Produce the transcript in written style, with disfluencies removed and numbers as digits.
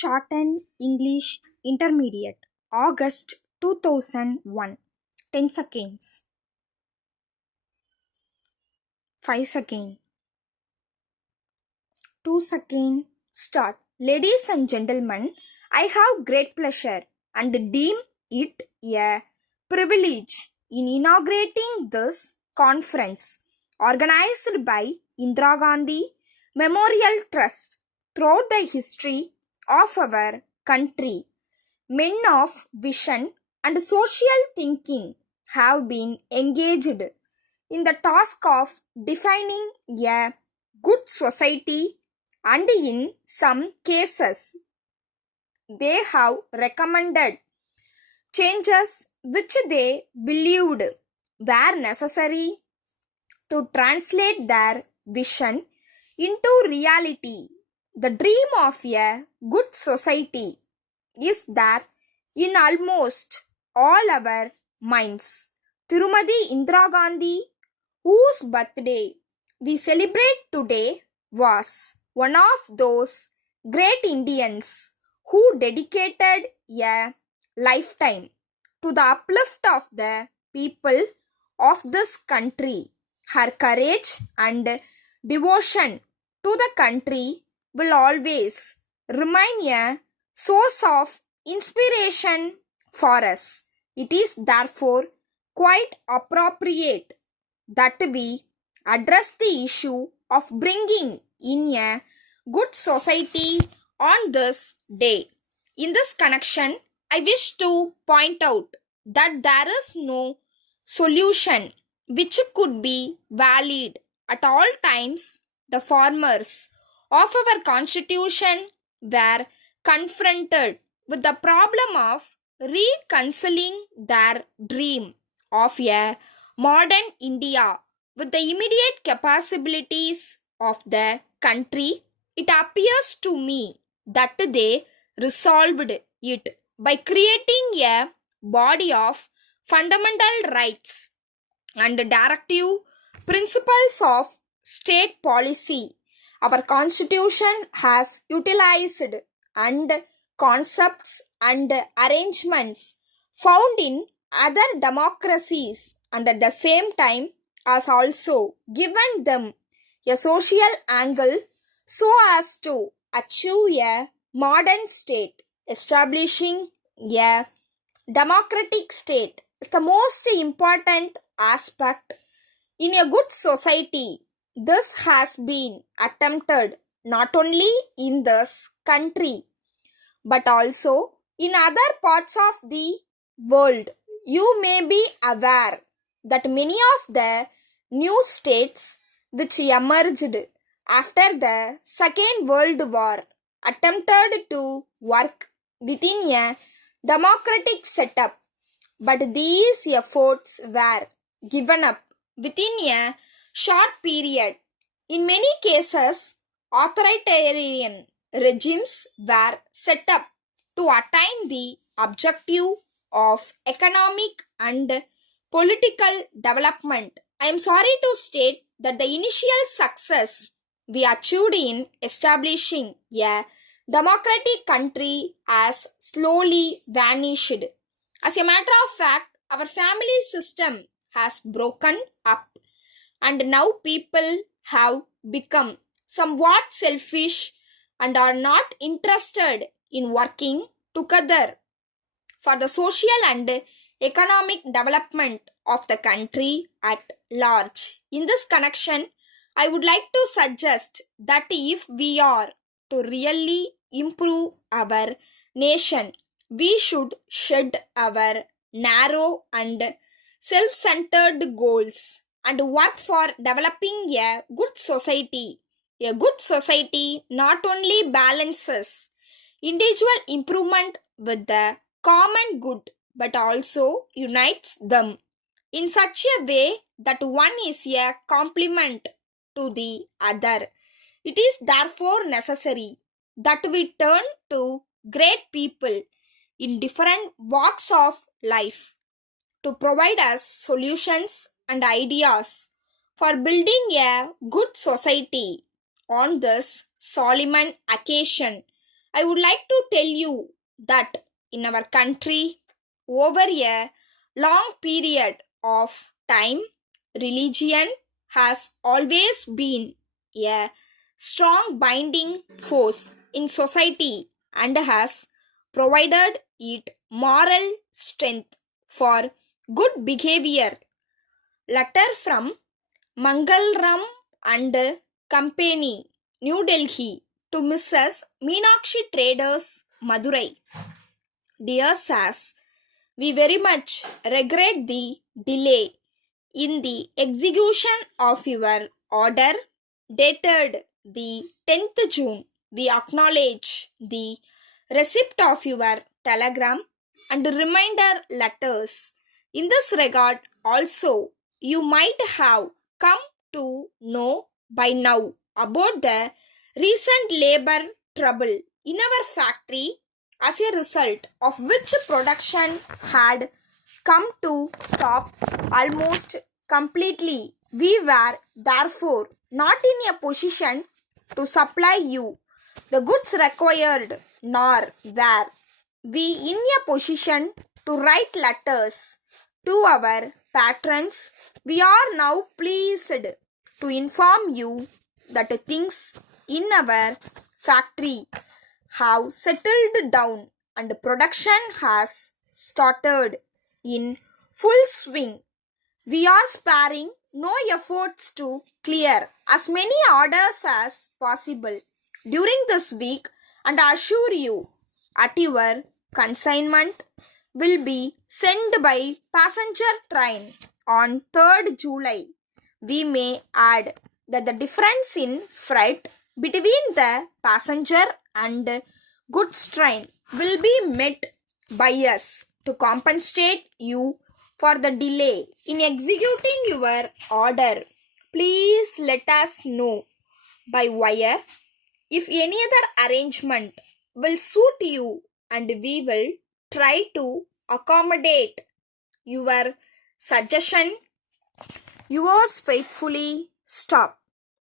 Shorthand English Intermediate, August 2001. 10 seconds. 5 seconds. 2 seconds. Start. Ladies and gentlemen, I have great pleasure and deem it a privilege in inaugurating this conference organized by Indira Gandhi Memorial Trust throughout the history of our country. Men of vision and social thinking have been engaged in the task of defining a good society, and in some cases they have recommended changes which they believed were necessary to translate their vision into reality. The dream of a good society is there in almost all our minds. Tirumadi Indira Gandhi, whose birthday we celebrate today, was one of those great Indians who dedicated a lifetime to the uplift of the people of this country. Her courage and devotion to the country will always remain a source of inspiration for us. It is therefore quite appropriate that we address the issue of bringing in a good society on this day. In this connection, I wish to point out that there is no solution which could be valid at all times. The farmers of our constitution were confronted with the problem of reconciling their dream of a modern India with the immediate capabilities of the country. It appears to me that they resolved it by creating a body of fundamental rights and directive principles of state policy. Our constitution has utilized and concepts and arrangements found in other democracies, and at the same time has also given them a social angle so as to achieve a modern state. Establishing a democratic state is the most important aspect in a good society. This has been attempted not only in this country but also in other parts of the world. You may be aware that many of the new states which emerged after the Second World War attempted to work within a democratic setup, but these efforts were given up within a short period. In many cases, authoritarian regimes were set up to attain the objective of economic and political development. I am sorry to state that the initial success we achieved in establishing a democratic country has slowly vanished. As a matter of fact, our family system has broken up, and now people have become somewhat selfish and are not interested in working together for the social and economic development of the country at large. In this connection, I would like to suggest that if we are to really improve our nation, we should shed our narrow and self-centered goals and work for developing a good society. A good society not only balances individual improvement with the common good but also unites them in such a way that one is a complement to the other. It is therefore necessary that we turn to great people in different walks of life to provide us solutions and ideas for building a good society. On this solemn occasion, I would like to tell you that in our country, over a long period of time, religion has always been a strong binding force in society and has provided it moral strength for good behavior. Letter from Mangalram and Company, New Delhi, to Mrs. Meenakshi Traders, Madurai. Dear Sass, we very much regret the delay in the execution of your order dated the 10th June. We acknowledge the receipt of your telegram and reminder letters. In this regard, also, you might have come to know by now about the recent labor trouble in our factory, as a result of which production had come to stop almost completely. We were therefore not in a position to supply you the goods required, nor were we in a position to write letters to our patrons. We are now pleased to inform you that things in our factory have settled down and production has started in full swing. We are sparing no efforts to clear as many orders as possible during this week and assure you at your consignment will be sent by passenger train on 3rd July. We may add that the difference in freight between the passenger and goods train will be met by us to compensate you for the delay in executing your order. Please let us know by wire if any other arrangement will suit you, and we will try to accommodate your suggestion. Yours faithfully, Stop.